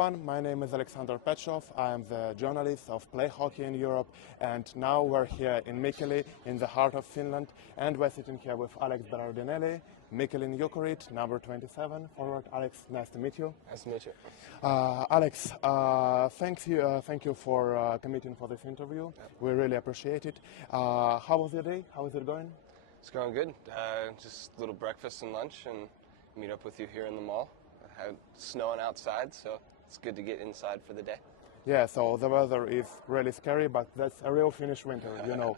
everyone, my name is Alexander Petrov. I am the journalist of Play Hockey in Europe, and now we're here in Mikkeli, in the heart of Finland, and we're sitting here with Alex Berardinelli, Mikkeli Jukurit, number 27. Forward, Alex, nice to meet you. Nice to meet you. Alex, thank you for committing for this interview. Yep. We really appreciate it. How was your day? How is it going? It's going good. Just a little breakfast and lunch, and meet up with you here in the mall. It's snowing outside, so it's good to get inside for the day. Yeah, so the weather is really scary, but that's a real Finnish winter, you know.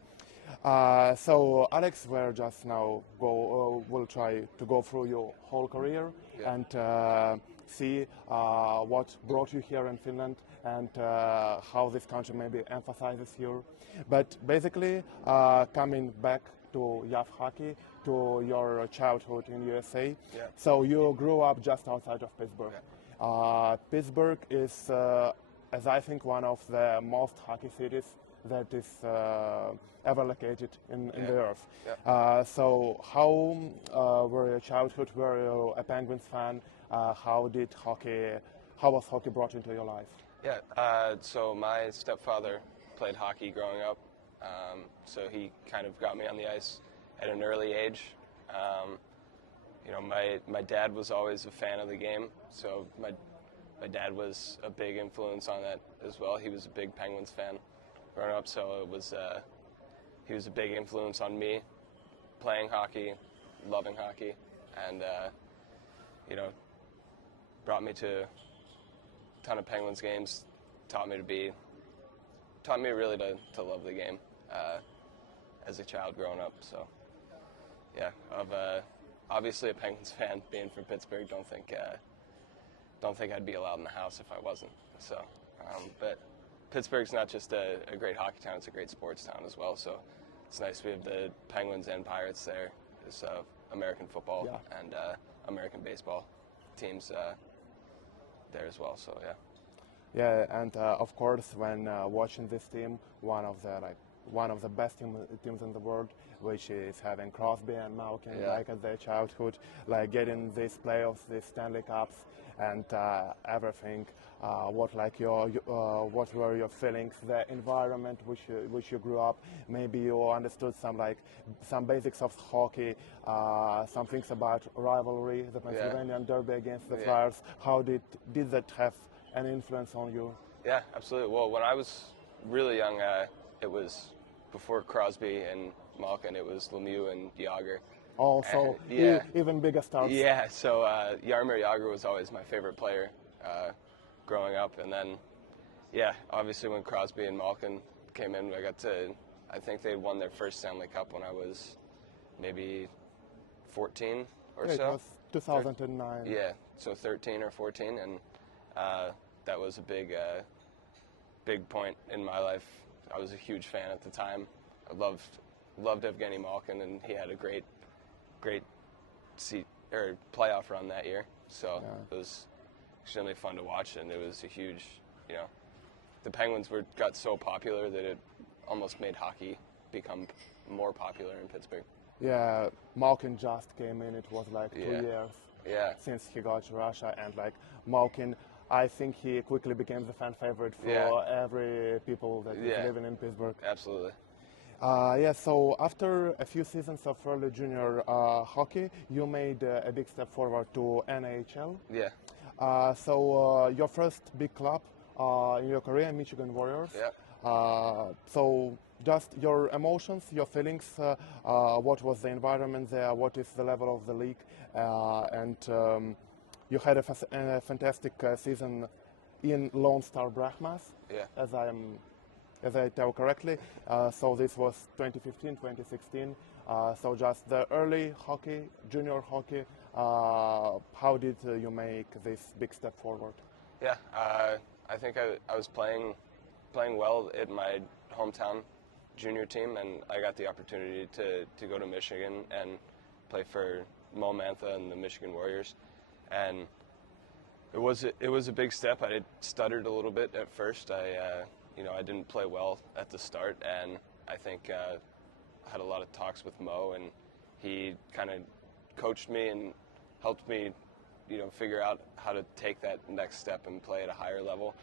So Alex, we're just now we'll try to go through your whole career and see what brought you here in Finland and how this country maybe emphasizes you. But basically, coming back to youth hockey, to your childhood in USA. Yeah. So you grew up just outside of Pittsburgh. Yeah. Pittsburgh is, as I think, one of the most hockey cities that is ever located in the earth. Yeah. So how were your childhood? Were you a Penguins fan? How was hockey brought into your life? Yeah, so my stepfather played hockey growing up, so he kind of got me on the ice at an early age. My dad was always a fan of the game, so my dad was a big influence on that as well. He was a big Penguins fan growing up, so he was a big influence on me playing hockey, loving hockey, and brought me to a ton of Penguins games, taught me really to love the game as a child growing up. So yeah, obviously a Penguins fan, being from Pittsburgh. Don't think I'd be allowed in the house if I wasn't. So, but Pittsburgh's not just a great hockey town; it's a great sports town as well. So it's nice we have the Penguins and Pirates there. There's American football and American baseball teams there as well. So yeah. Yeah, and of course, when watching this team, one of the best teams in the world, which is having Crosby and Malkin like at their childhood, like getting these playoffs, these Stanley Cups, and everything. What were your feelings? The environment which you grew up. Maybe you understood some basics of hockey, some things about rivalry, the Pennsylvania Derby against the Flyers. How did that have an influence on you? Yeah, absolutely. Well, when I was really young, it was before Crosby and Malkin. It was Lemieux and Jágr. Also, even bigger stars. Yeah, so Jaromir Jágr was always my favorite player growing up, and then obviously when Crosby and Malkin came in, I think they won their first Stanley Cup when I was maybe 14 or so. It was 2009. Yeah, so 13 or 14, and that was a big point in my life. I was a huge fan at the time. I loved Evgeny Malkin, and he had a great playoff run that year. So it was extremely fun to watch, and it was a huge, the Penguins got so popular that it almost made hockey become more popular in Pittsburgh. Yeah, Malkin just came in. It was like 2 years since he got to Russia, and Malkin, I think he quickly became the fan favorite for every people that is living in Pittsburgh. Absolutely. So after a few seasons of early junior hockey, you made a big step forward to NHL. Yeah. So your first big club in your career, Michigan Warriors. Yeah. So just your emotions, your feelings, what was the environment there, what is the level of the league, and you had a fantastic season in Lone Star Brahmas, as I tell correctly. So this was 2015, 2016. So just the early hockey, junior hockey. How did you make this big step forward? Yeah, I think I was playing well at my hometown junior team, and I got the opportunity to go to Michigan and play for Mo Mantha and the Michigan Warriors. And it was a big step. I stuttered a little bit at first. I didn't play well at the start, and I think I had a lot of talks with Mo, and he kind of coached me and helped me, figure out how to take that next step and play at a higher level.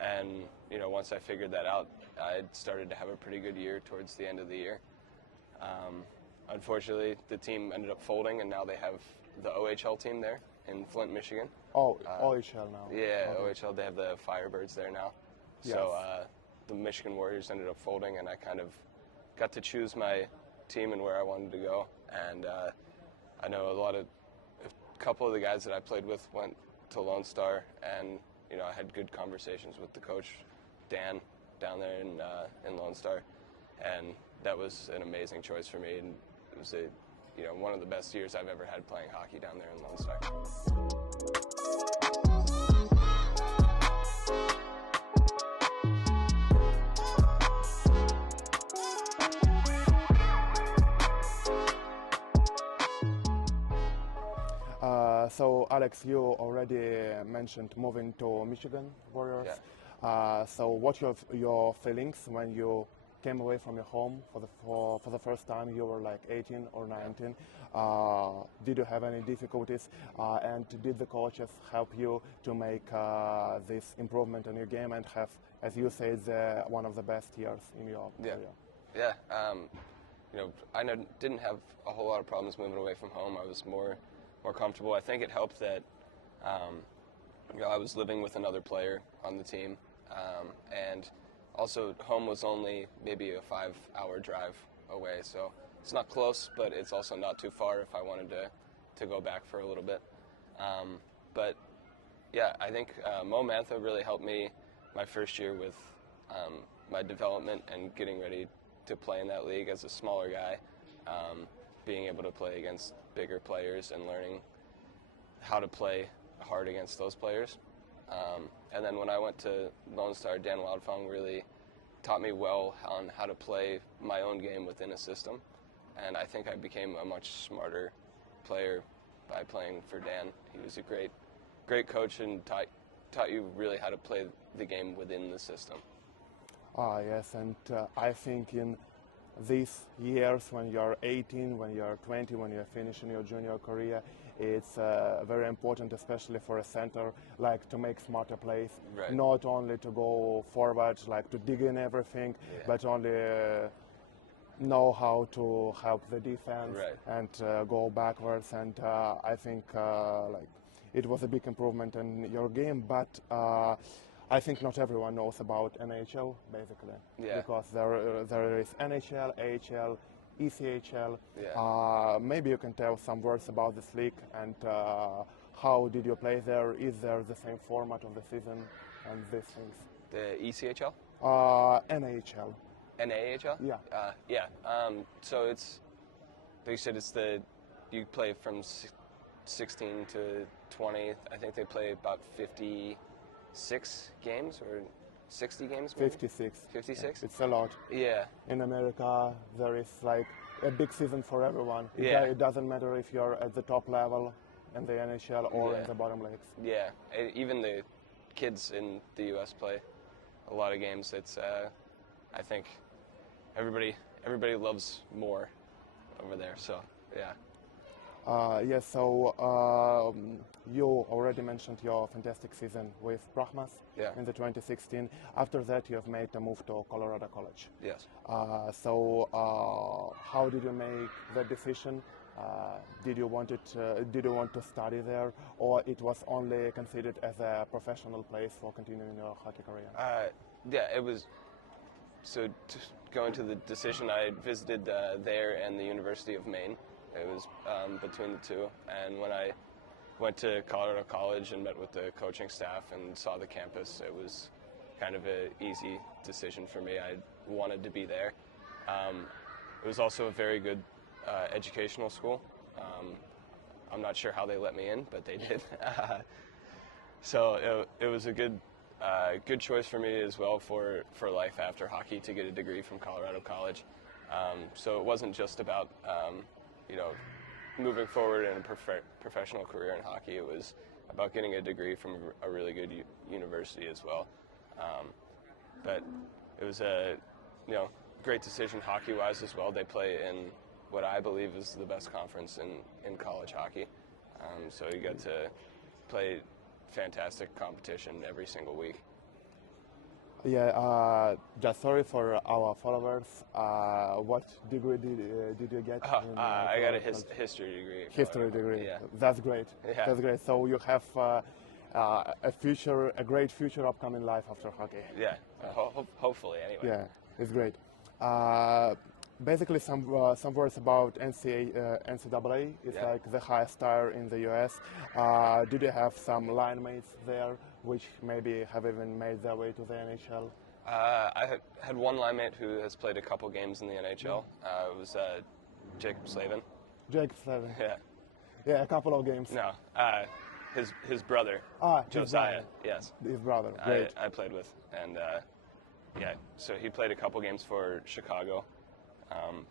And, once I figured that out, I started to have a pretty good year towards the end of the year. Unfortunately, the team ended up folding, and now they have the OHL team there in Flint, Michigan. Oh, OHL now. Yeah, okay. OHL, they have the Firebirds there now. Yes. So the Michigan Warriors ended up folding, and I kind of got to choose my team and where I wanted to go. And I know a couple of the guys that I played with went to Lone Star, and I had good conversations with the coach, Dan, down there in Lone Star, and that was an amazing choice for me. And it was one of the best years I've ever had playing hockey down there in Lone Star. So Alex, you already mentioned moving to Michigan Warriors. Yeah. So what your feelings when you came away from your home for the first time? You were like 18 or 19. Did you have any difficulties? And did the coaches help you to make this improvement in your game and have, as you say, one of the best years in your career? Yeah. I didn't have a whole lot of problems moving away from home. I was more comfortable. I think it helped that I was living with another player on the team, and also home was only maybe a 5-hour drive away, so it's not close, but it's also not too far if I wanted to go back for a little bit. But yeah, I think Mo Mantha really helped me my first year with my development and getting ready to play in that league as a smaller guy, being able to play against bigger players and learning how to play hard against those players. And then when I went to Lone Star, Dan Wildfong really taught me well on how to play my own game within a system. And I think I became a much smarter player by playing for Dan. He was a great coach and taught you really how to play the game within the system. Yes, and I think in these years when you're 18, when you're 20, when you're finishing your junior career, it's very important, especially for a center, like to make smarter plays. Right. Not only to go forward, like to dig in everything, but only know how to help the defense and go backwards. And I think like it was a big improvement in your game, but I think not everyone knows about NHL, basically, because there is NHL, AHL, ECHL. Maybe you can tell some words about this league and how did you play there? Is there the same format of the season and these things? The ECHL? NHL. NAHL? Yeah. So it's, like you said, you play from 16 to 20. I think they play about 56 games or 60 games maybe? 56. 56? It's a lot. Yeah. In America, there is like a big season for everyone. It doesn't matter if you're at the top level in the NHL or in the bottom leagues. Yeah. Even the kids in the U.S. play a lot of games. It's, I think, everybody loves more over there. So, yeah. Yes, so you already mentioned your fantastic season with Brahmas in the 2016. After that, you have made a move to Colorado College. Yes. So how did you make that decision? Did you want to study there, or it was only considered as a professional place for continuing your hockey career? It was. So going to the decision, I visited there and the University of Maine. It was between the two, and when I went to Colorado College and met with the coaching staff and saw the campus, it was kind of an easy decision for me. I wanted to be there. It was also a very good educational school. I'm not sure how they let me in, but they did. So it was a good choice for me as well for life after hockey to get a degree from Colorado College. So it wasn't just about moving forward in a professional career in hockey. It was about getting a degree from a really good university as well. But it was a great decision hockey-wise as well. They play in what I believe is the best conference in college hockey. So you get to play fantastic competition every single week. Yeah, just sorry for our followers. What degree did you get? I got a history degree. History degree. Yeah. That's great. Yeah. That's great. So you have a great future upcoming life after hockey. Yeah. Hopefully, anyway. Yeah, it's great. Basically, some words about NCAA. It's like the highest tier in the US. Did you have some line mates there, which maybe have even made their way to the NHL? I had one line mate who has played a couple games in the NHL. It was Jacob Slavin. Jacob Slavin. Yeah. Yeah, a couple of games. No, his brother. Josiah. Yes. His brother. Great. I played with, and yeah, so he played a couple games for Chicago.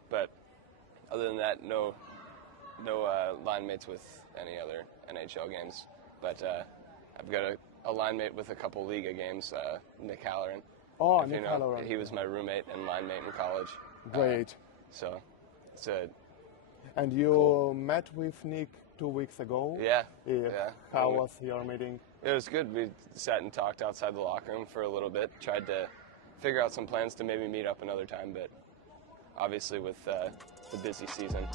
But other than that, no line mates with any other NHL games. But I've got a line mate with a couple Liiga games, Nick Halloran. Oh, Nick Halloran. He was my roommate and line mate in college. Great. So it's a. And you met with Nick 2 weeks ago? Yeah. How was your meeting? It was good. We sat and talked outside the locker room for a little bit, tried to figure out some plans to maybe meet up another time, but obviously with the busy season.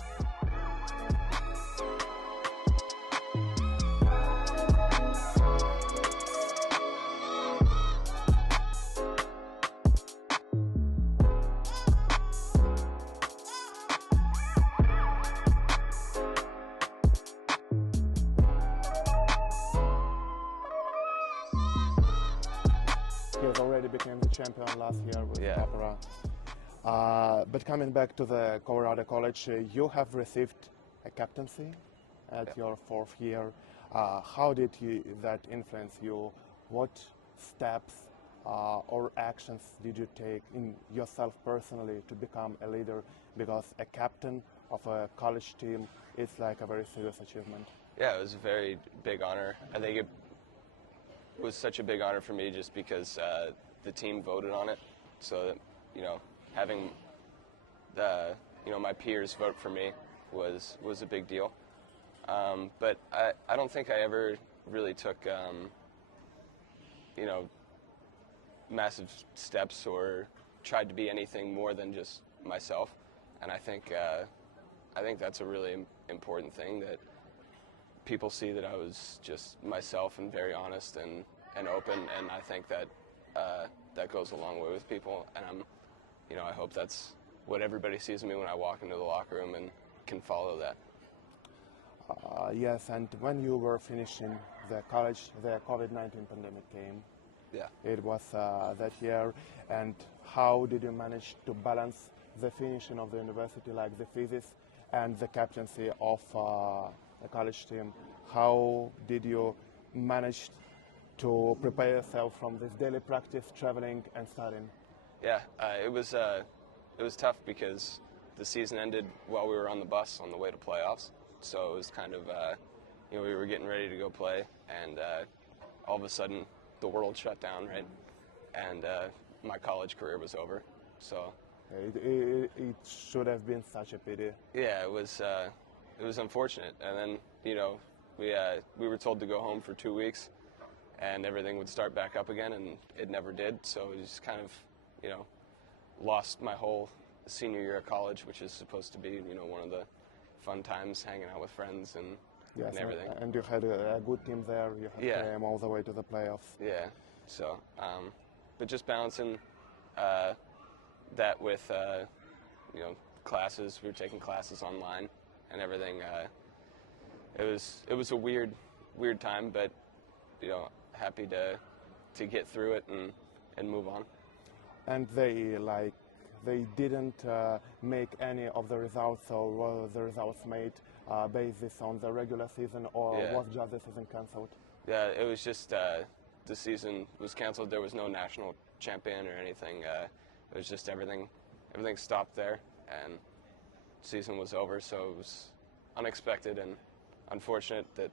He has already became the champion last year with Opera. But coming back to the Colorado College, you have received a captaincy at your 4th year. How did that influence you? What steps or actions did you take in yourself personally to become a leader? Because a captain of a college team is like a very serious achievement. Yeah, it was a very big honor. I think it was such a big honor for me just because the team voted on it. So, having my peers vote for me was a big deal. But I don't think I ever really took massive steps or tried to be anything more than just myself. And I think that's a really important thing, that people see that I was just myself and very honest and open, and I think that that goes a long way with people, and I hope that's what everybody sees in me when I walk into the locker room and can follow that. Yes, and when you were finishing the college, the COVID-19 pandemic came. Yeah. It was that year, and how did you manage to balance the finishing of the university, like the thesis, and the captaincy of a college team? How did you manage to prepare yourself from this daily practice, traveling and studying? Yeah, it was tough because the season ended while we were on the bus on the way to playoffs. So it was kind of, we were getting ready to go play, and all of a sudden the world shut down, right? And my college career was over. So it should have been such a pity. Yeah, it was unfortunate. And then we were told to go home for 2 weeks, and everything would start back up again, and it never did. So it just kind of, lost my whole senior year of college, which is supposed to be, one of the fun times, hanging out with friends and everything. And you had a good team there. You had them all the way to the playoffs. Yeah. So, but just balancing that with, classes. We were taking classes online and everything. It was a weird time, but happy to get through it and move on. And they didn't make any of the results, or were the results made basis on the regular season, or was just the season cancelled? Yeah, it was just the season was canceled. There was no national champion or anything. It was just everything stopped there, and season was over. So it was unexpected and unfortunate that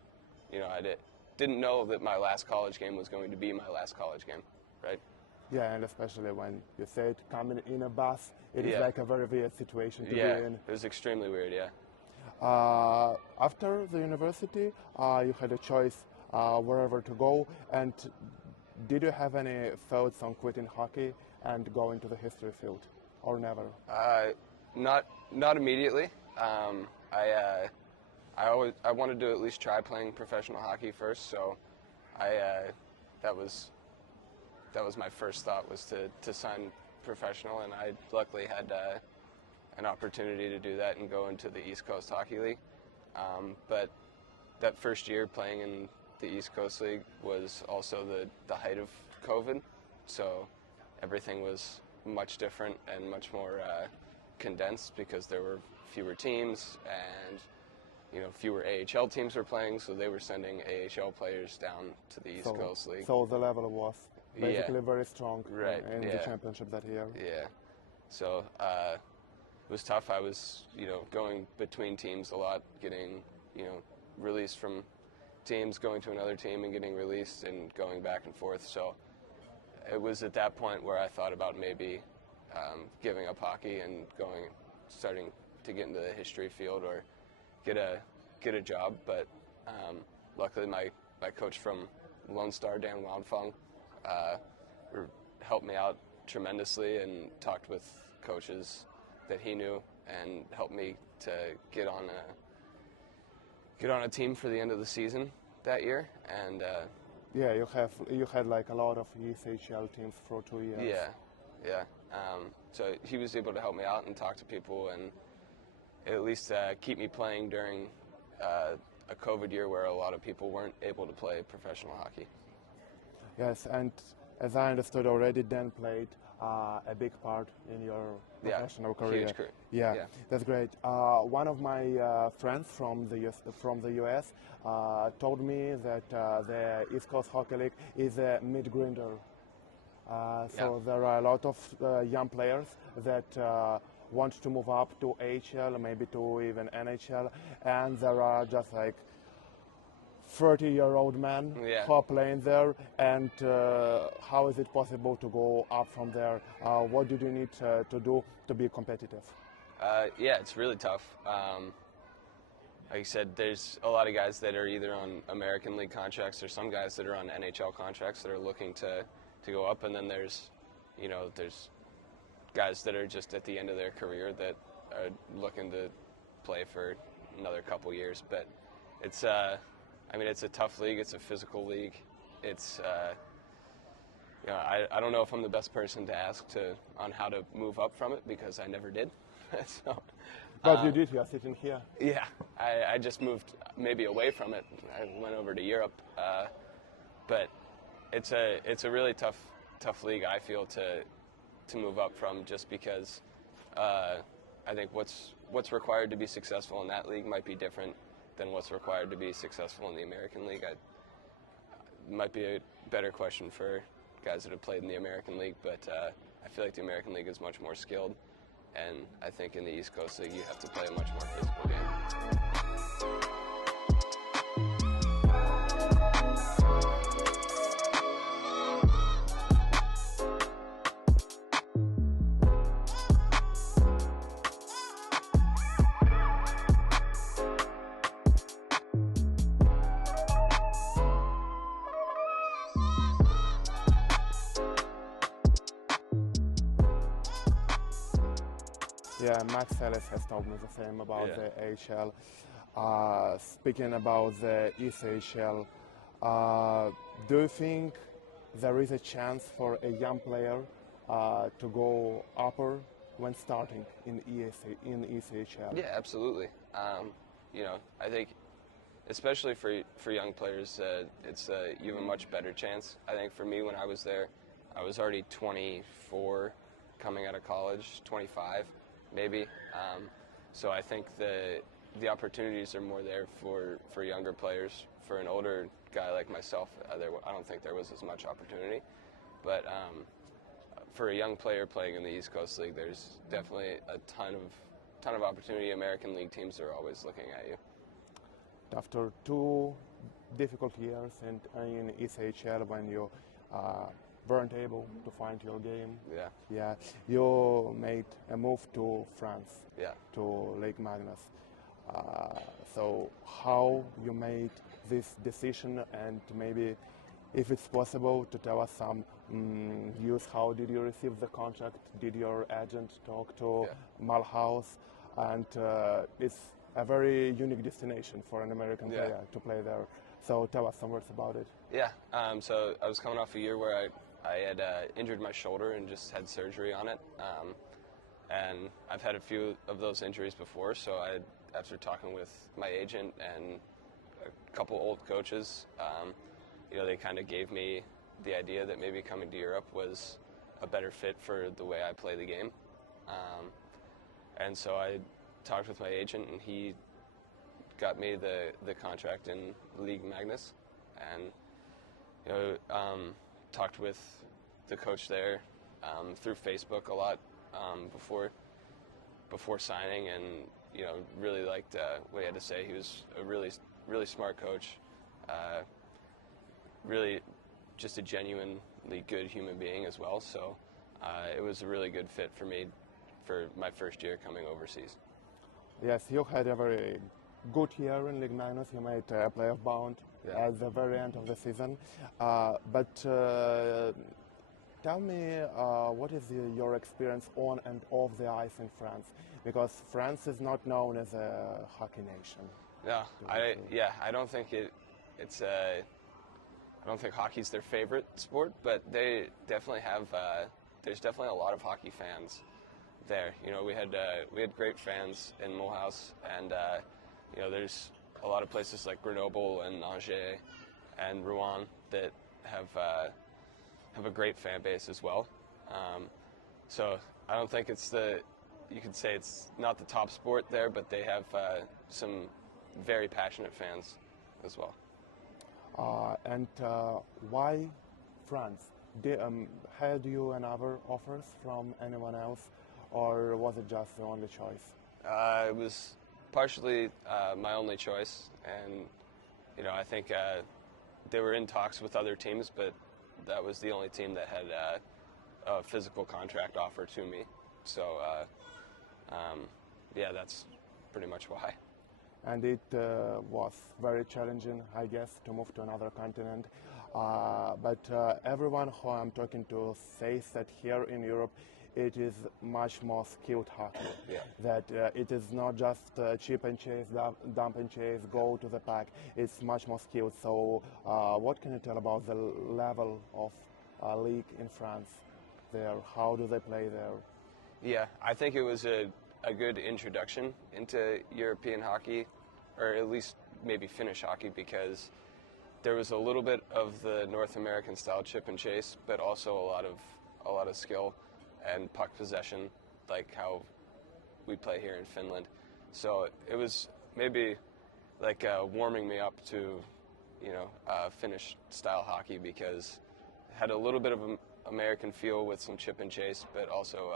I didn't know that my last college game was going to be my last college game, right? Yeah, and especially when you said coming in a bus, it is like a very weird situation to be in. It was extremely weird, yeah. After the university, you had a choice wherever to go. And did you have any thoughts on quitting hockey and going to the history field, or never? Not immediately. I wanted to at least try playing professional hockey first, so that was my first thought, was to sign professional, and I luckily had an opportunity to do that and go into the East Coast Hockey League. But that first year playing in the East Coast League was also the height of COVID, so everything was much different and much more condensed because there were fewer teams, and fewer AHL teams were playing, so they were sending AHL players down to the East Coast League. So the level was basically very strong in the championship that year. Yeah. So it was tough. I was, going between teams a lot, getting, released from teams, going to another team and getting released and going back and forth. So it was at that point where I thought about maybe giving up hockey and starting to get into the history field or get a job. But luckily my coach from Lone Star, Dan Wanfong, helped me out tremendously and talked with coaches that he knew and helped me to get on a team for the end of the season that year. And yeah, you had like a lot of ECHL teams for 2 years. Yeah. So he was able to help me out and talk to people and at least keep me playing during a COVID year where a lot of people weren't able to play professional hockey. Yes, and as I understood already, Dan played a big part in your professional career. Huge career. Yeah, that's great. One of my friends from the US told me that the East Coast Hockey League is a mid-grinder. So there are a lot of young players that want to move up to AHL, maybe to even NHL, and there are just like 30-year-old men who are playing there. And how is it possible to go up from there? What do you need to do to be competitive? Yeah, it's really tough. Like you said, there's a lot of guys that are either on American League contracts or some guys that are on NHL contracts that are looking to go up, and then there's guys that are just at the end of their career that are looking to play for another couple years. But it's it's a tough league. It's a physical league. It's I don't know if I'm the best person to ask on how to move up from it because I never did. So, but you did. You are sitting here. Yeah, I just moved maybe away from it. I went over to Europe, but it's a really tough league, I feel, to move up from, just because I think what's required to be successful in that league might be different than what's required to be successful in the American League. Might be a better question for guys that have played in the American League, but I feel like the American League is much more skilled, and I think in the East Coast League you have to play a much more physical game. Yeah, Max Ellis has told me the same about the AHL. Speaking about the ECHL, do you think there is a chance for a young player to go upper when starting in ECHL? Yeah, absolutely. I think especially for young players, you have a much better chance. I think for me, when I was there, I was already 24 coming out of college, 25 maybe. So I think the opportunities are more there for younger players. For an older guy like myself, I don't think there was as much opportunity. But for a young player playing in the East Coast League, there's definitely a ton of opportunity. American League teams are always looking at you. After 2 difficult years in ECHL, when you weren't able to find your game, you made a move to France, to Lake Magnus. So how you made this decision, and maybe if it's possible to tell us some news, how did you receive the contract? Did your agent talk to Mulhouse? And it's a very unique destination for an American player to play there. So tell us some words about it. Yeah, so I was coming off a year where I had injured my shoulder and just had surgery on it. And I've had a few of those injuries before, so after talking with my agent and a couple old coaches, they kind of gave me the idea that maybe coming to Europe was a better fit for the way I play the game. And so I talked with my agent, and he got me the contract in Liiga Magnus, and talked with the coach there through Facebook a lot before signing, and really liked what he had to say. He was a really smart coach, really just a genuinely good human being as well. So it was a really good fit for me for my first year coming overseas. Yes, you had a very good year in Liiga Magnus. You made a playoff bound at the very end of the season. But tell me, what is your experience on and off the ice in France? Because France is not known as a hockey nation. No, I don't think it's I don't think hockey's their favorite sport, but they definitely have. There's definitely a lot of hockey fans there. We had great fans in Mulhouse, and there's a lot of places like Grenoble and Angers and Rouen that have a great fan base as well. So I don't think you could say it's not the top sport there, but they have some very passionate fans as well. And why France? Had you any other offers from anyone else, or was it just the only choice? It was partially my only choice, and I think they were in talks with other teams, but that was the only team that had a physical contract offer to me. So that's pretty much why. And it was very challenging, I guess, to move to another continent. But everyone who I'm talking to says that here in Europe it is much more skilled hockey. That it is not just chip and chase, dump and chase, go to the pack. It's much more skilled. So what can you tell about the level of league in France there? How do they play there? Yeah, I think it was a good introduction into European hockey, or at least maybe Finnish hockey, because there was a little bit of the North American style chip and chase, but also a lot of skill and puck possession, like how we play here in Finland. So it was maybe like warming me up to Finnish style hockey, because it had a little bit of an American feel with some chip and chase, but also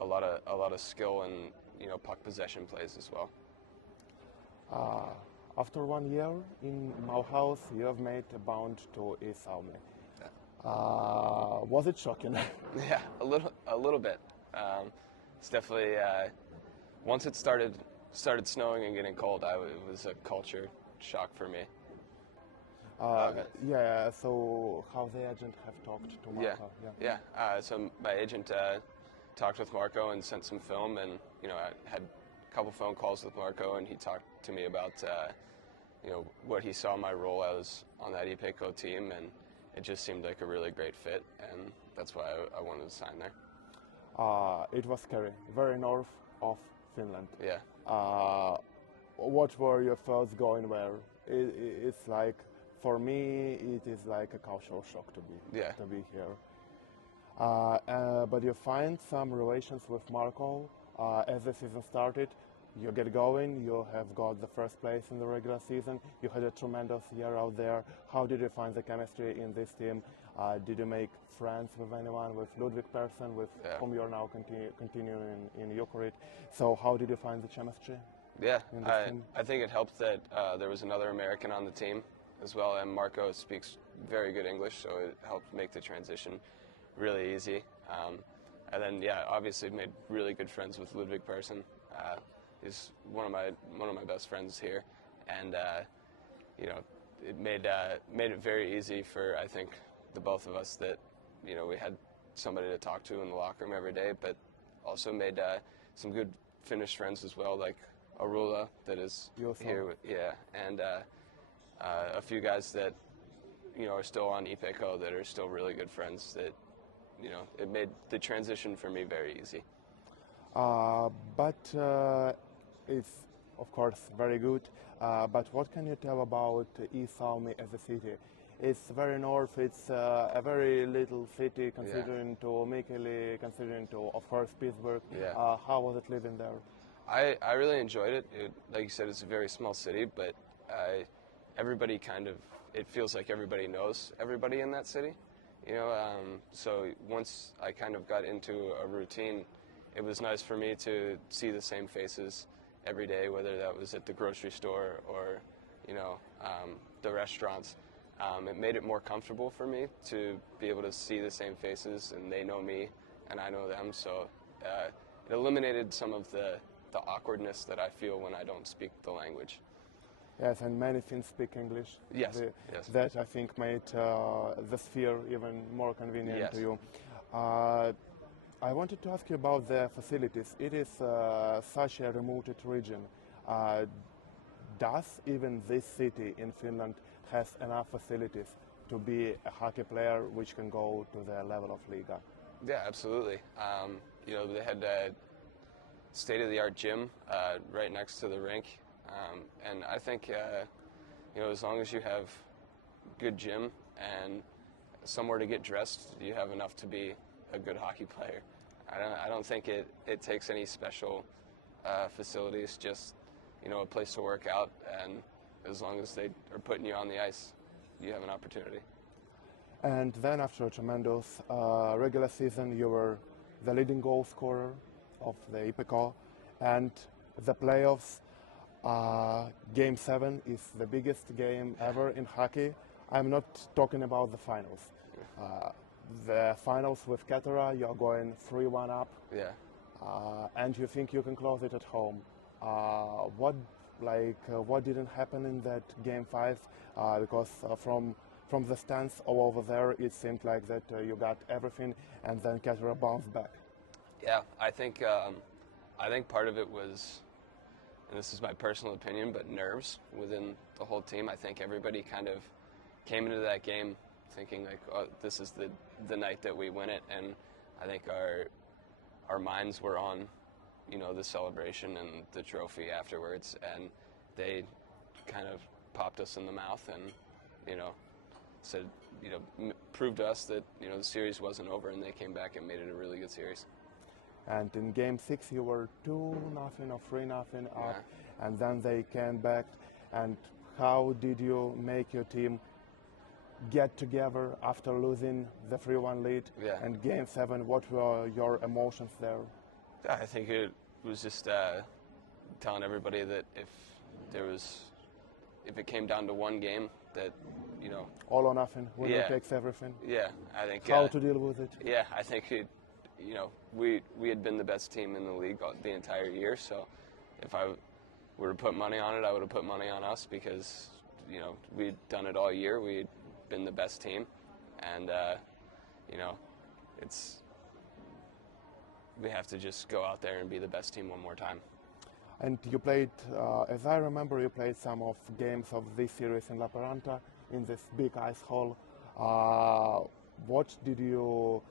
a lot of skill and puck possession plays as well. After 1 year in Mulhouse, you have made a bound to ECHL. Was it shocking? Yeah, a little bit. It's definitely once it started snowing and getting cold, it was a culture shock for me. Yeah. So how the agent have talked to Marco? So my agent talked with Marco and sent some film, and I had a couple phone calls with Marco, and he talked to me about what he saw my role as on that EPECO team, and it just seemed like a really great fit, and that's why I wanted to sign there. It was scary, very north of Finland. Yeah. What were your thoughts going there? It's like, for me, it is like a cultural shock to be here. But you find some relations with Marco as the season started. You get going, you have got the first place in the regular season, you had a tremendous year out there. How did you find the chemistry in this team? Did you make friends with anyone, with Ludwig Persson, with whom you're now continuing in Jukurit? So how did you find the chemistry? Yeah, I think it helped that there was another American on the team as well, and Marco speaks very good English, so it helped make the transition really easy. And then, obviously made really good friends with Ludwig Persson. He's one of my best friends here, and you know, it made it very easy for, I think, the both of us that, you know, we had somebody to talk to in the locker room every day, but also made some good Finnish friends as well, like Arula that is here, and a few guys that, you know, are still on ECHL that are still really good friends. That, you know, it made the transition for me very easy. But it's of course very good. But what can you tell about Iisalmi as a city? It's very north. It's a very little city, considering to Mikkeli, considering to, of course, Pittsburgh. Yeah. How was it living there? I really enjoyed it. Like you said, it's a very small city, but everybody it feels like everybody knows everybody in that city. You know, so once I kind of got into a routine, it was nice for me to see the same faces every day, whether that was at the grocery store or, you know, the restaurants. It made it more comfortable for me to be able to see the same faces, and they know me and I know them. So it eliminated some of the awkwardness that I feel when I don't speak the language. Yes, and many Finns speak English. Yes, yes. That, I think, made the sphere even more convenient to you. I wanted to ask you about the facilities. It is such a remote region. Does even this city in Finland has enough facilities to be a hockey player which can go to the level of Liiga? Yeah, absolutely. You know, they had a state-of-the-art gym right next to the rink. And I think, you know, as long as you have good gym and somewhere to get dressed, you have enough to be a good hockey player. I don't think it takes any special facilities, just, you know, a place to work out, and as long as they are putting you on the ice, you have an opportunity. And then after a tremendous regular season, you were the leading goal scorer of the ECHL, and the playoffs. Game 7 is the biggest game ever in hockey. I'm not talking about the finals. The finals with Ketara, you're going 3-1 up. Yeah. And you think you can close it at home. What didn't happen in that game 5? Because from the stands all over there, it seemed like that you got everything, and then Ketara bounced back. Yeah, I think part of it was, and this is my personal opinion, but nerves within the whole team. I think everybody kind of came into that game thinking like, oh, this is the night that we win it, and I think our minds were on, you know, the celebration and the trophy afterwards, and they kind of popped us in the mouth and, you know, said, you know, proved to us that, you know, the series wasn't over, and they came back and made it a really good series. And in game 6 you were 2-0 or 3-0 up, and then they came back. And how did you make your team get together after losing the 3-1 lead? And game 7, what were your emotions there? I think it was just telling everybody that if it came down to one game, that, you know, all or nothing, winner takes everything. Yeah, I think how to deal with it. Yeah, I think you know, we had been the best team in the league the entire year, so if I were to put money on it, I would have put money on us, because, you know, we'd done it all year. We'd been the best team, and you know, we have to just go out there and be the best team one more time. And you played, as I remember, you played some of games of this series in La Peranta, in this big ice hall. What did you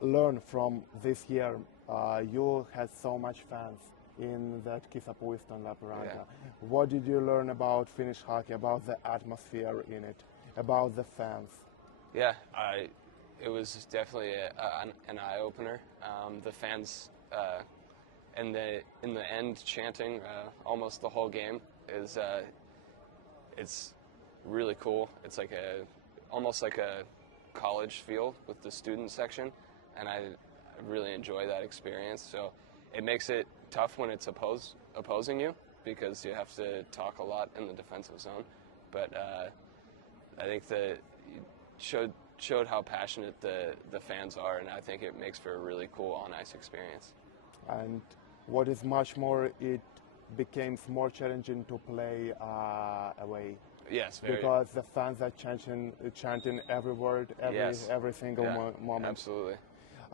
learn from this year? You had so much fans in that Kisapuiston La Peranta. What did you learn about Finnish hockey, about the atmosphere in it, about the fans? Yeah, it was definitely an eye-opener. The fans in the end chanting almost the whole game is it's really cool. It's like almost like a college feel with the student section, and I really enjoy that experience. So it makes it tough when it's opposing you, because you have to talk a lot in the defensive zone. But I think that it showed how passionate the fans are, and I think it makes for a really cool on-ice experience. And what is much more, it became more challenging to play away. Yes, very. Because the fans are chanting every word, every single moment. Absolutely.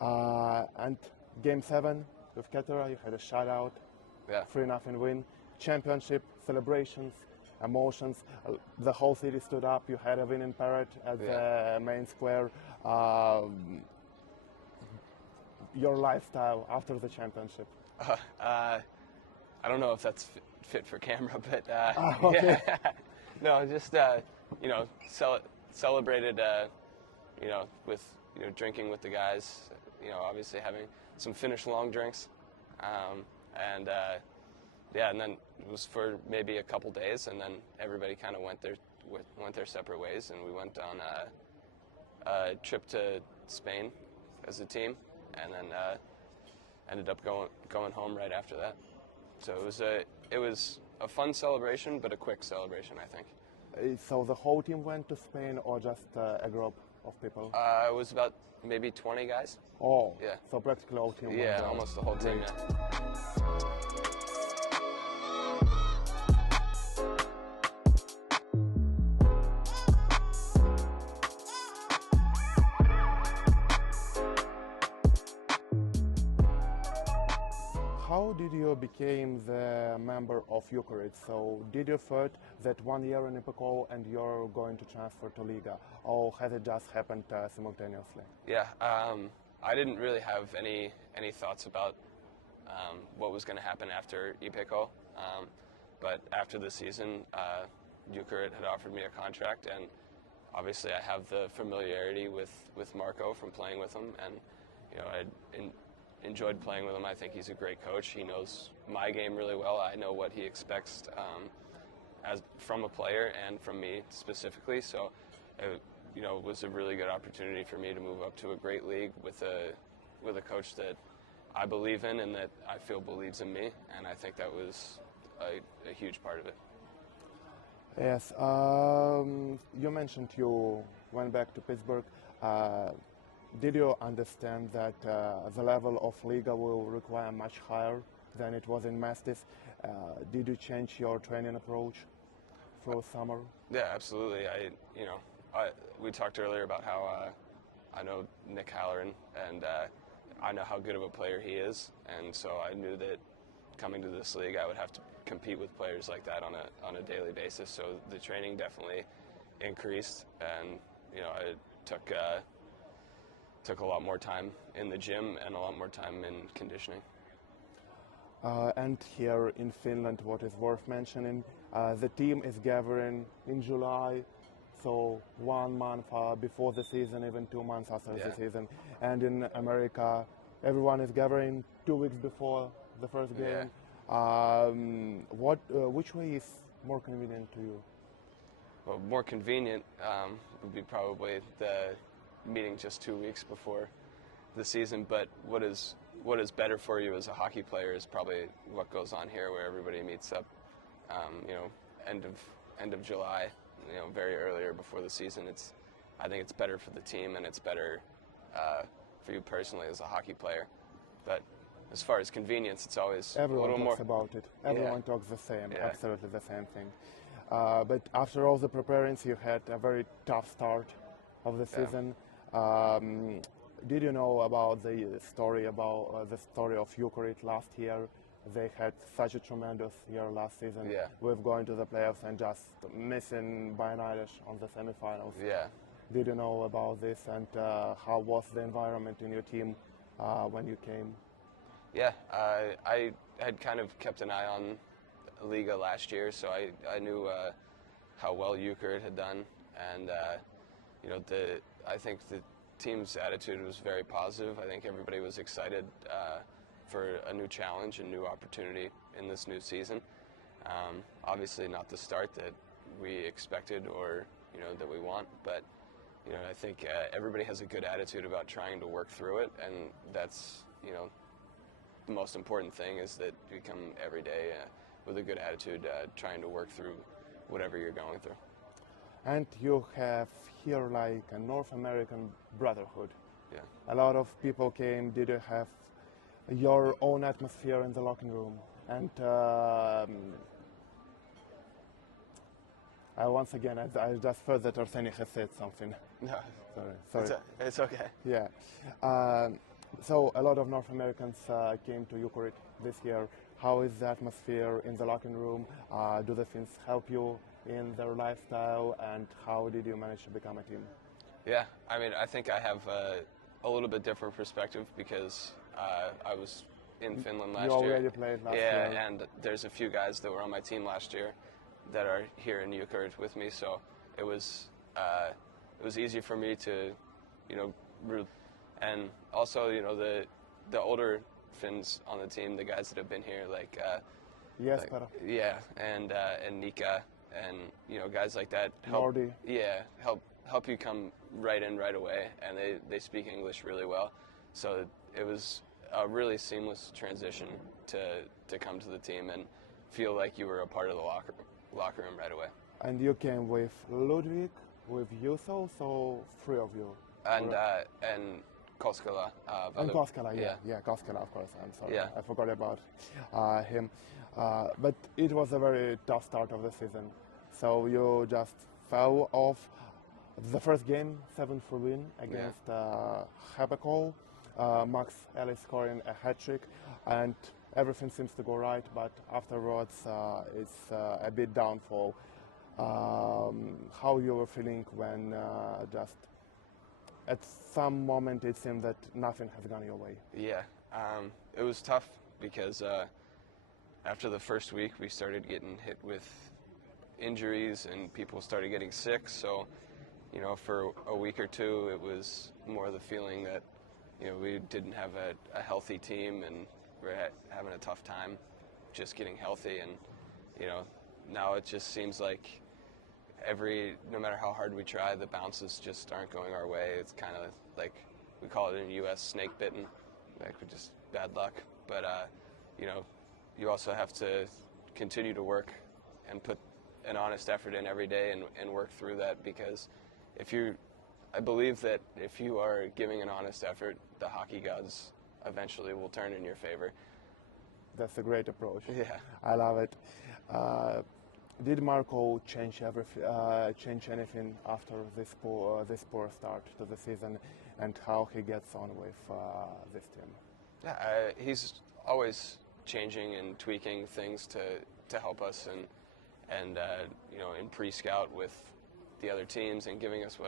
And Game 7 with Kettera, you had a shutout, 3-0 win, championship celebrations, emotions. The whole city stood up. You had a winning parade at the main square. Your lifestyle after the championship? I don't know if that's fit for camera, but okay. No, just celebrated, with drinking with the guys. Obviously having some Finnish long drinks, and then it was for maybe a couple days, and then everybody kind of went their separate ways, and we went on a trip to Spain as a team, and then ended up going home right after that. So it was a fun celebration, but a quick celebration, I think. So the whole team went to Spain, or just a group of people? It was about maybe 20 guys. Oh, yeah. So practically the whole team. Yeah, almost the whole team. Yeah. How did you become the member of Jukurit? So did you thought that 1 year in ECHL and you're going to transfer to Liiga, or has it just happened simultaneously? Yeah, I didn't really have any thoughts about what was going to happen after ECHL, but after the season, Jukurit had offered me a contract, and obviously I have the familiarity with Marco from playing with him, and I enjoyed playing with him. I think he's a great coach. He knows my game really well. I know what he expects from a player and from me specifically. So, it was a really good opportunity for me to move up to a great league with a coach that I believe in and that I feel believes in me. And I think that was a huge part of it. Yes. You mentioned you went back to Pittsburgh. Did you understand that the level of Liiga will require much higher than it was in Mestis? Did you change your training approach for summer? Yeah, absolutely. We talked earlier about how I know Nick Halloran, and I know how good of a player he is, and so I knew that coming to this league I would have to compete with players like that on a daily basis. So the training definitely increased, and I took a lot more time in the gym and a lot more time in conditioning. And here in Finland, what is worth mentioning, the team is gathering in July, so 1 month before the season, even 2 months after the season. And in America, everyone is gathering 2 weeks before the first game. Which way is more convenient to you? Well, more convenient would be probably the meeting just 2 weeks before the season, but what is better for you as a hockey player is probably what goes on here, where everybody meets up end of July, very earlier before the season. I think it's better for the team, and it's better for you personally as a hockey player. But as far as convenience, it's always everyone a little talks more about it. Everyone talks the same, absolutely the same thing. But after all the preparations, you had a very tough start of the season. Did you know about the story of Jukurit last year? They had such a tremendous year last season with going to the playoffs and just missing by an Irish on the semifinals. Yeah. Did you know about this, and how was the environment in your team when you came? Yeah, I had kind of kept an eye on Liiga last year, so I knew how well Jukurit had done, and I think the team's attitude was very positive. I think everybody was excited for a new challenge, a new opportunity in this new season. Obviously not the start that we expected or that we want, but I think everybody has a good attitude about trying to work through it, and that's the most important thing, is that you come every day with a good attitude, trying to work through whatever you're going through. And you have here like a North American brotherhood. Yeah. A lot of people came. Did you have your own atmosphere in the locker room? And once again, I just felt that Arseniy has said something. No, Sorry. it's okay. Yeah. So a lot of North Americans came to Jukurit this year. How is the atmosphere in the locker room? Do the Finns help you in their lifestyle? And how did you manage to become a team? Yeah, I mean, I think I have a little bit different perspective because I was in Finland last year. You already played last year. Yeah, and there's a few guys that were on my team last year that are here in Jukurit with me, so it was easy for me to, root. And also, the older Finns on the team, the guys that have been here, and Nika, and guys like that help. Nordi. Yeah, help you come right in right away, and they speak English really well, so it was a really seamless transition to come to the team and feel like you were a part of the locker room right away. And you came with Ludwig, with Juso, so three of you. And Koskela. And Koskela, yeah, Koskela, of course. I'm sorry, yeah. I forgot about him. But it was a very tough start of the season. So you just fell off the first game, 7-4 win against Habakol. Max Ellis scoring a hat-trick, and everything seems to go right, but afterwards it's a bit downfall. How you were feeling when just at some moment it seemed that nothing has gone your way? Yeah, it was tough because after the first week we started getting hit with injuries and people started getting sick, so for a week or two it was more the feeling that we didn't have a healthy team and we're having a tough time just getting healthy, and now it just seems like no matter how hard we try, the bounces just aren't going our way. It's kind of like, we call it in the U.S. snake bitten, like just bad luck. But you also have to continue to work and put an honest effort in every day and work through that, because I believe that if you are giving an honest effort, the hockey gods eventually will turn in your favor. That's a great approach. Yeah, I love it. Did Marco change anything after this poor start to the season, and how he gets on with this team? Yeah, he's always changing and tweaking things to help us and in pre-scout with the other teams and giving us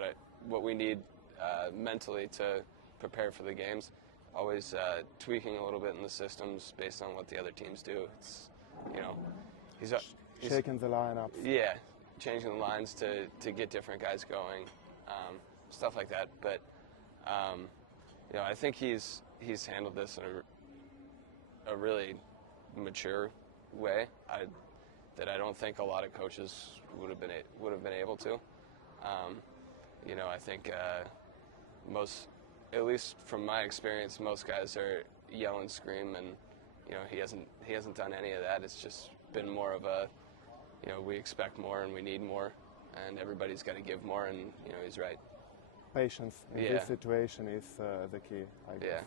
what we need mentally to prepare for the games. Always tweaking a little bit in the systems based on what the other teams do. It's he's shaking the lineups. Yeah, changing the lines to get different guys going, stuff like that. But I think he's handled this in a really mature way that I don't think a lot of coaches would have been able to. I think most, at least from my experience, most guys are yell and scream, and he hasn't done any of that. It's just been more of a we expect more and we need more, and everybody's got to give more, and he's right. Patience in this situation is the key, I guess.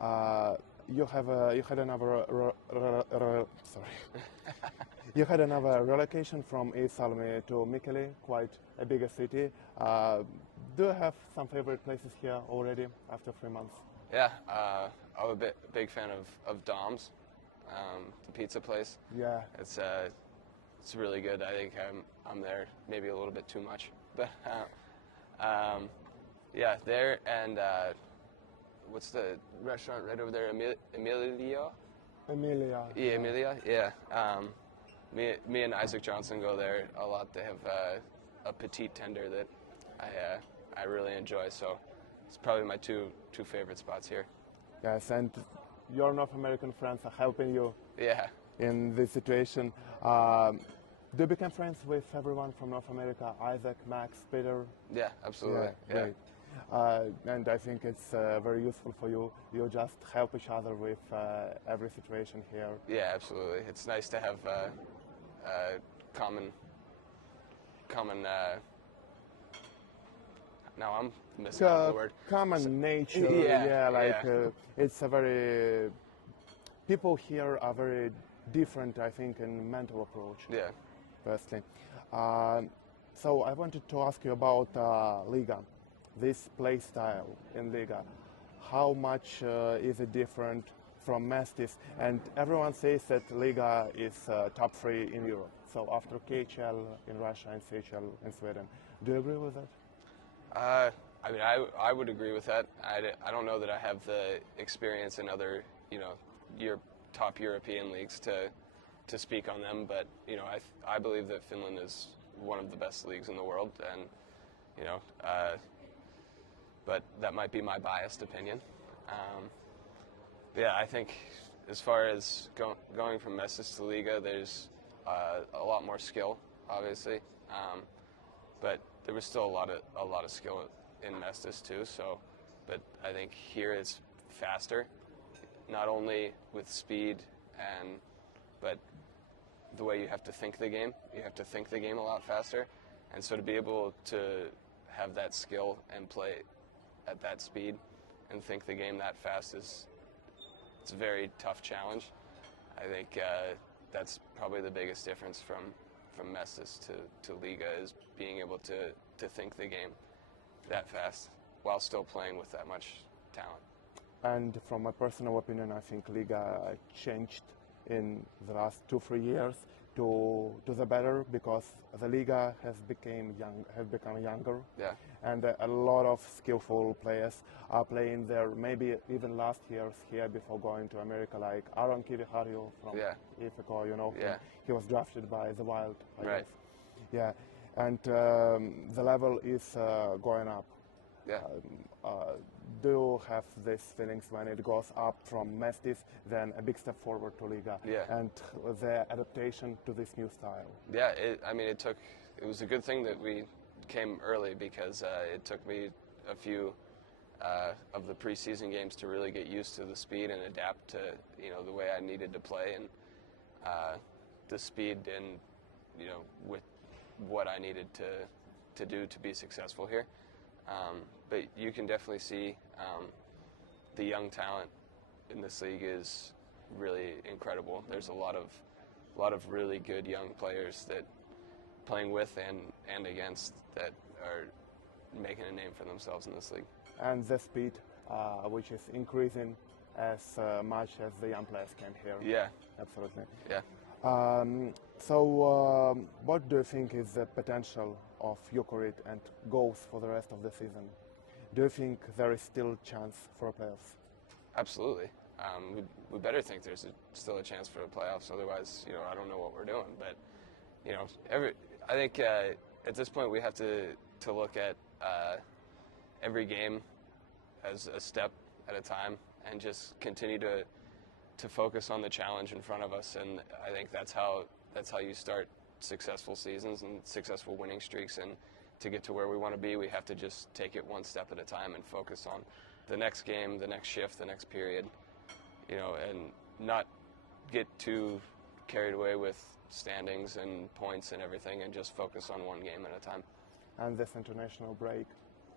Yeah. You had another you had another relocation from East Salmi to Mikkeli, quite a bigger city. Do you have some favorite places here already after 3 months? Yeah, I'm a big fan of Dom's, the pizza place. Yeah, it's really good. I think I'm there maybe a little bit too much, but yeah, there. And what's the restaurant right over there? Emilia. Yeah, Emilia. Yeah. Me and Isaac Johnson go there a lot. They have a petite tender that I really enjoy. So it's probably my two favorite spots here. Yes, and your North American friends are helping you. Yeah. In this situation. Do you become friends with everyone from North America? Isaac, Max, Peter? Yeah, absolutely. Yeah, great. And I think it's very useful for you. You just help each other with every situation here. Yeah, absolutely. It's nice to have common. Now I'm missing out the word. Common nature. Yeah, it's a very people here are very different, I think, in mental approach. Yeah. Firstly. So I wanted to ask you about Liiga, this play style in Liiga. How much is it different from Mestis? And everyone says that Liiga is top 3 in Europe. So after KHL in Russia and CHL in Sweden. Do you agree with that? I mean, I would agree with that. I don't know that I have the experience in other, your top European leagues to speak on them, but I believe that Finland is one of the best leagues in the world, and but that might be my biased opinion. Yeah, I think as far as going from Mestis to Liiga, there's a lot more skill, obviously, but there was still a lot of skill in Mestis too. So, but I think here it's faster, not only with speed but the way you have to think the game. You have to think the game a lot faster, and so to be able to have that skill and play at that speed and think the game that fast it's a very tough challenge. I think that's probably the biggest difference from Mestis to Liiga, is being able to think the game that fast while still playing with that much talent. And from my personal opinion, I think Liiga changed in the last 2-3 years to the better, because the Liiga has become younger, yeah, and a lot of skillful players are playing there. Maybe even last year's here before going to America, like Aaron Kiviharju from ECHL, yeah. He was drafted by the Wild, I Right. guess. Yeah, and the level is going up. Yeah. Do you have these feelings when it goes up from Mestis, then a big step forward to Liiga, Yeah. and the adaptation to this new style? Yeah, it was a good thing that we came early, because it took me a few of the preseason games to really get used to the speed and adapt to the way I needed to play, and the speed and with what I needed to do to be successful here. But you can definitely see the young talent in this league is really incredible. There's a lot of really good young players that playing with and against that are making a name for themselves in this league. And the speed, which is increasing as much as the young players came here. Yeah. Absolutely. Yeah. So what do you think is the potential of Jukurit and goals for the rest of the season? Do you think there is still chance for playoffs? Absolutely. We better think there's still a chance for the playoffs. Otherwise, I don't know what we're doing. But I think at this point we have to look at every game as a step at a time, and just continue to focus on the challenge in front of us. And I think that's how you start successful seasons and successful winning streaks. And to get to where we want to be, we have to just take it one step at a time and focus on the next game, the next shift, the next period, and not get too carried away with standings and points and everything, and just focus on one game at a time. And this international break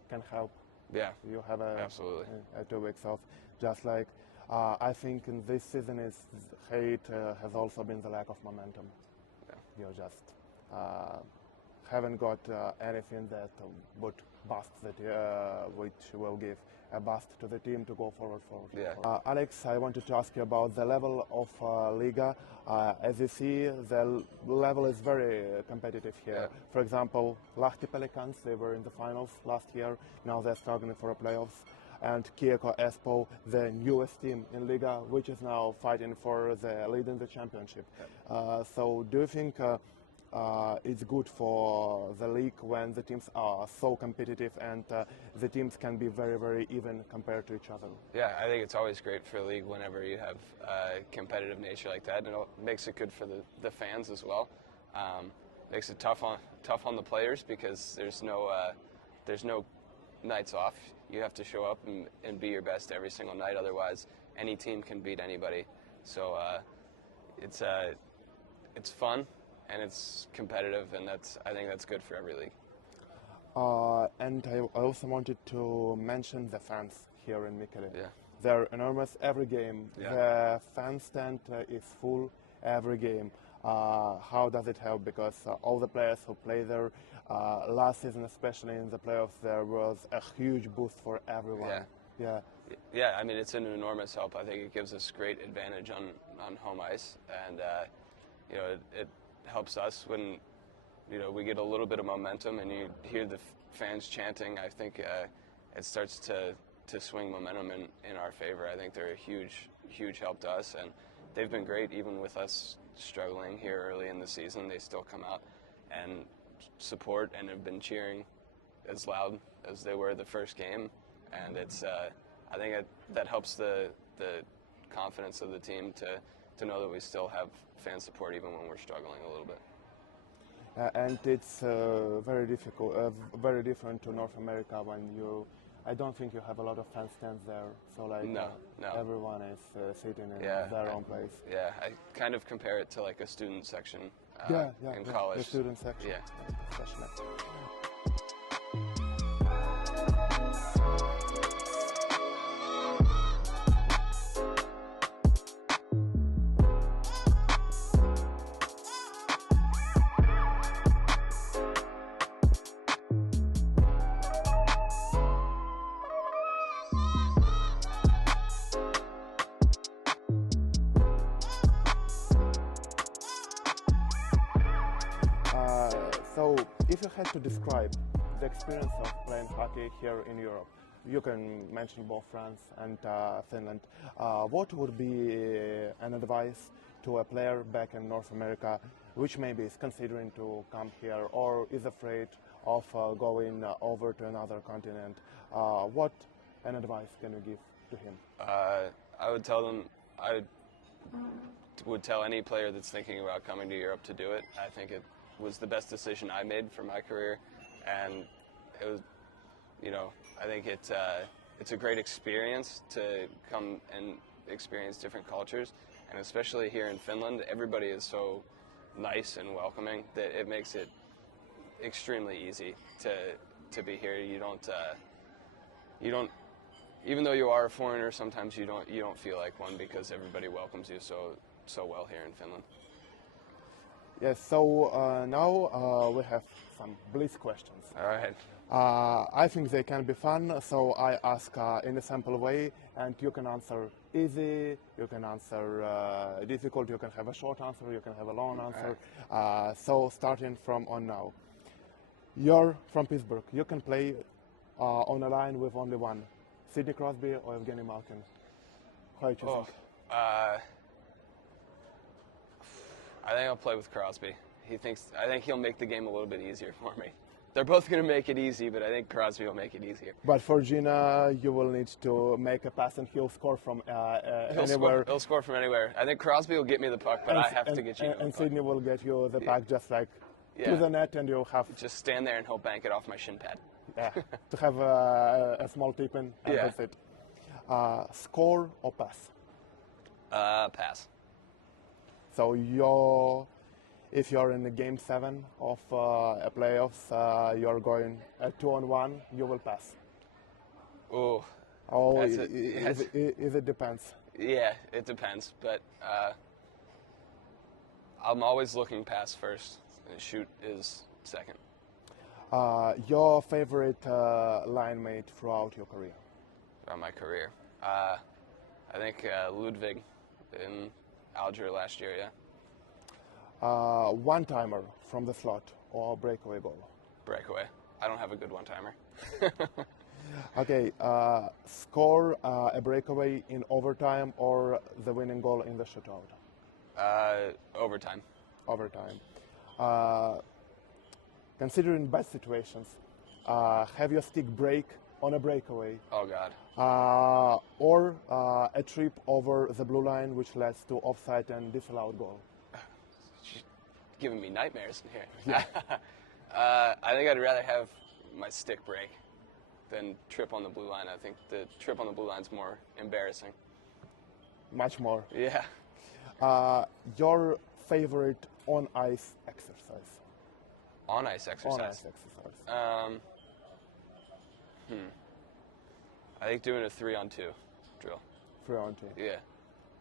can help. Yeah, you have absolutely a 2 weeks off. Just like I think in this season has also been the lack of momentum. Yeah. You just haven't got anything that would boost which will give a boost to the team to go forward. Yeah. Alex, I wanted to ask you about the level of Liiga. As you see, the level is very competitive here. Yeah. For example, Lahti Pelicans, they were in the finals last year. Now they're struggling for a playoffs. And Kiekko Espoo, the newest team in Liiga, which is now fighting for the lead in the championship. Yeah. So do you think it's good for the league when the teams are so competitive and the teams can be very, very even compared to each other? Yeah, I think it's always great for the league whenever you have competitive nature like that, and it makes it good for the fans as well. Makes it tough on the players, because there's no nights off. You have to show up and be your best every single night. Otherwise, any team can beat anybody. So it's fun and it's competitive, and I think that's good for every league. And I also wanted to mention the fans here in Mikkeli. Yeah. they're enormous every game. Yeah. The fan stand is full every game. How does it help? Because all the players who play there last season, especially in the playoffs, there was a huge boost for everyone. Yeah. Yeah, I mean, it's an enormous help. I think it gives us great advantage on home ice, and you know, it helps us when, you know, we get a little bit of momentum and you hear the fans chanting. I think it starts to swing momentum in our favor. I think they're a huge help to us, and they've been great even with us struggling here early in the season. They still come out and support and have been cheering as loud as they were the first game, and it's I think that helps the confidence of the team to know that we still have fan support even when we're struggling a little bit. And it's very different to North America when I don't think you have a lot of fan stands there. So like no. Everyone is sitting in their own place. Yeah, I kind of compare it to like a student section in college. The student section. Yeah. Especially. So, if you had to describe the experience of playing hockey here in Europe, you can mention both France and Finland. What would be an advice to a player back in North America, which maybe is considering to come here or is afraid of going over to another continent? What an advice can you give to him? I would tell them, I would tell any player that's thinking about coming to Europe to do it. I think it was the best decision I made for my career, and it was, you know, I think it's a great experience to come and experience different cultures, and especially here in Finland, everybody is so nice and welcoming that it makes it extremely easy to be here. You don't even though you are a foreigner, sometimes you don't feel like one because everybody welcomes you so well here in Finland. Yes, so now we have some Blitz questions. All right. I think they can be fun, so I ask in a simple way, and you can answer easy, you can answer difficult, you can have a short answer, you can have a long answer. Right. So starting from on now. You're from Pittsburgh. You can play on a line with only one. Sidney Crosby or Evgeny Malkin? Who are you choosing? I think I'll play with Crosby. I think he'll make the game a little bit easier for me. They're both going to make it easy, but I think Crosby will make it easier. But for Gina, you will need to make a pass and he'll score from anywhere. He'll score from anywhere. I think Crosby will get me the puck, but I have to get Gina the puck. And Sidney will get you the puck just like to the net, and you'll have... Just stand there and he'll bank it off my shin pad. Yeah, to have a small tip in, and that's it. Score or pass? Pass. So if you're in the game 7 of a playoffs, you're going 2-on-1, you will pass. Oh, it depends. Yeah, it depends, but I'm always looking pass first. Shoot is second. Your favorite line mate throughout your career? Throughout my career, I think Ludwig in Alger last year, yeah. One-timer from the slot or breakaway goal? Breakaway. I don't have a good one-timer. Okay, score a breakaway in overtime or the winning goal in the shootout? Overtime. Overtime. Considering bad situations, have your stick break on a breakaway? Oh, God. Or a trip over the blue line which leads to offside and disallowed goal? She's giving me nightmares in here. Yeah. I think I'd rather have my stick break than trip on the blue line. I think the trip on the blue line's more embarrassing. Much more? Yeah. Your favorite on-ice exercise? On-ice exercise? On-ice exercise. I think doing a 3-on-2 drill. 3-on-2. Yeah.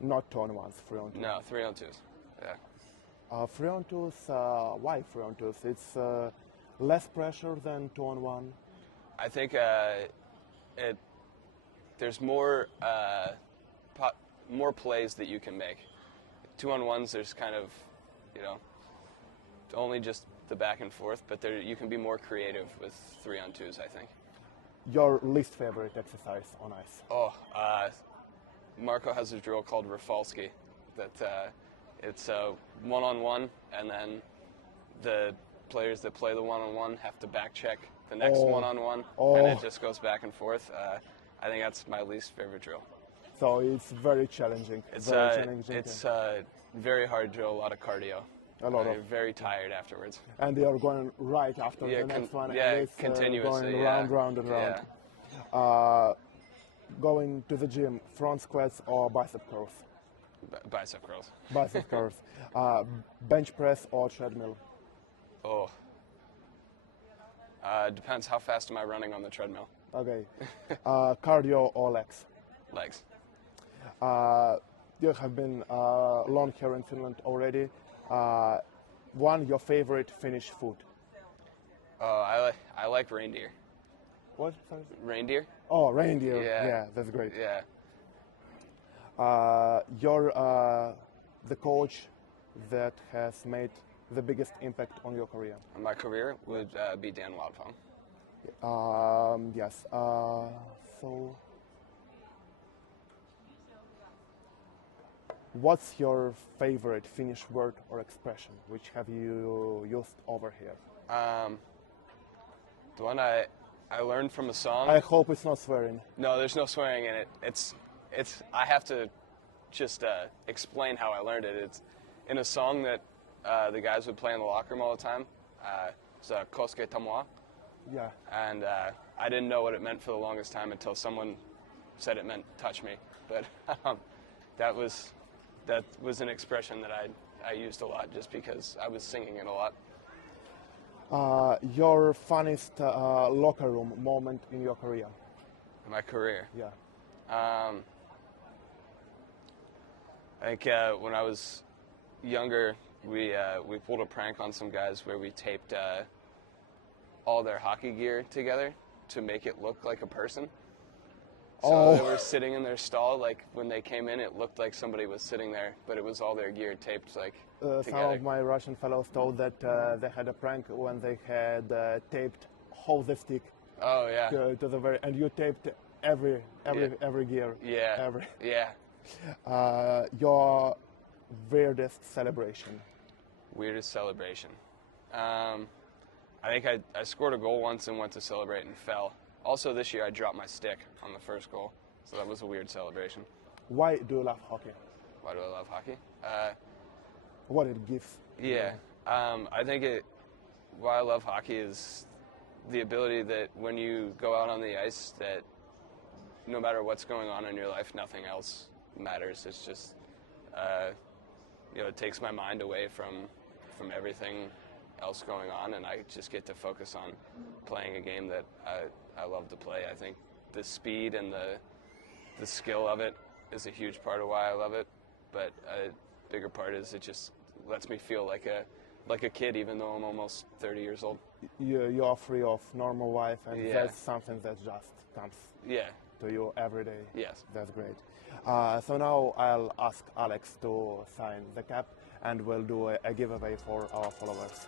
Not 2-on-1s, 3-on-2. No, 3-on-2s. Yeah. 3-on-2s, why 3-on-2s? It's less pressure than 2-on-1. I think there's more more plays that you can make. 2-on-1s, there's kind of, only just the back and forth, but you can be more creative with 3-on-2s, I think. Your least favorite exercise on ice? Oh, Marco has a drill called Rafalski. That it's a one-on-one, and then the players that play the one-on-one have to back check the next one-on-one, and it just goes back and forth. I think that's my least favorite drill. So it's very challenging. It's very hard drill, a lot of cardio. You're very tired afterwards. And you're going right after the next one. Yeah, and it's, continuously. Going round and round. Yeah. Going to the gym, front squats or bicep curls? Bicep curls. Bicep curls. Bench press or treadmill? Oh. Depends how fast am I running on the treadmill. Okay. Cardio or legs? Legs. You have been long here in Finland already. Your favorite Finnish food? I like reindeer. What? Sorry? Reindeer? Oh, reindeer. Yeah, that's great. Yeah. You're the coach that has made the biggest impact on your career? My career would be Dan Wildfang. Yes. So, what's your favorite Finnish word or expression? Which have you used over here? The one I learned from a song. I hope it's not swearing. No, there's no swearing in it. It's. I have to just explain how I learned it. It's in a song that the guys would play in the locker room all the time. It's Koske Tamoa. Yeah. And I didn't know what it meant for the longest time until someone said it meant touch me. But that was an expression that I used a lot just because I was singing it a lot. Your funniest locker room moment in your career? My career? Yeah. I think when I was younger, we pulled a prank on some guys where we taped all their hockey gear together to make it look like a person. So they were sitting in their stall, like when they came in, it looked like somebody was sitting there, but it was all their gear taped like together. Some of my Russian fellows told that they had a prank when they had taped hose stick. Oh yeah. To the very, and you taped every gear. Yeah. Yeah. Your weirdest celebration? Weirdest celebration. I think I scored a goal once and went to celebrate and fell. Also this year I dropped my stick on the first goal, so that was a weird celebration. Why do you love hockey? Why do I love hockey? What it gives. Yeah. I think why I love hockey is the ability that when you go out on the ice, that no matter what's going on in your life, nothing else matters. It's just, it takes my mind away from everything else going on, and I just get to focus on playing a game that I love to play. I think the speed and the skill of it is a huge part of why I love it, but a bigger part is it just lets me feel like a kid, even though I'm almost 30 years old. You are free of normal life, and that's something that just comes to you every day. Yes. That's great. So now I'll ask Alex to sign the cap, and we'll do a giveaway for our followers.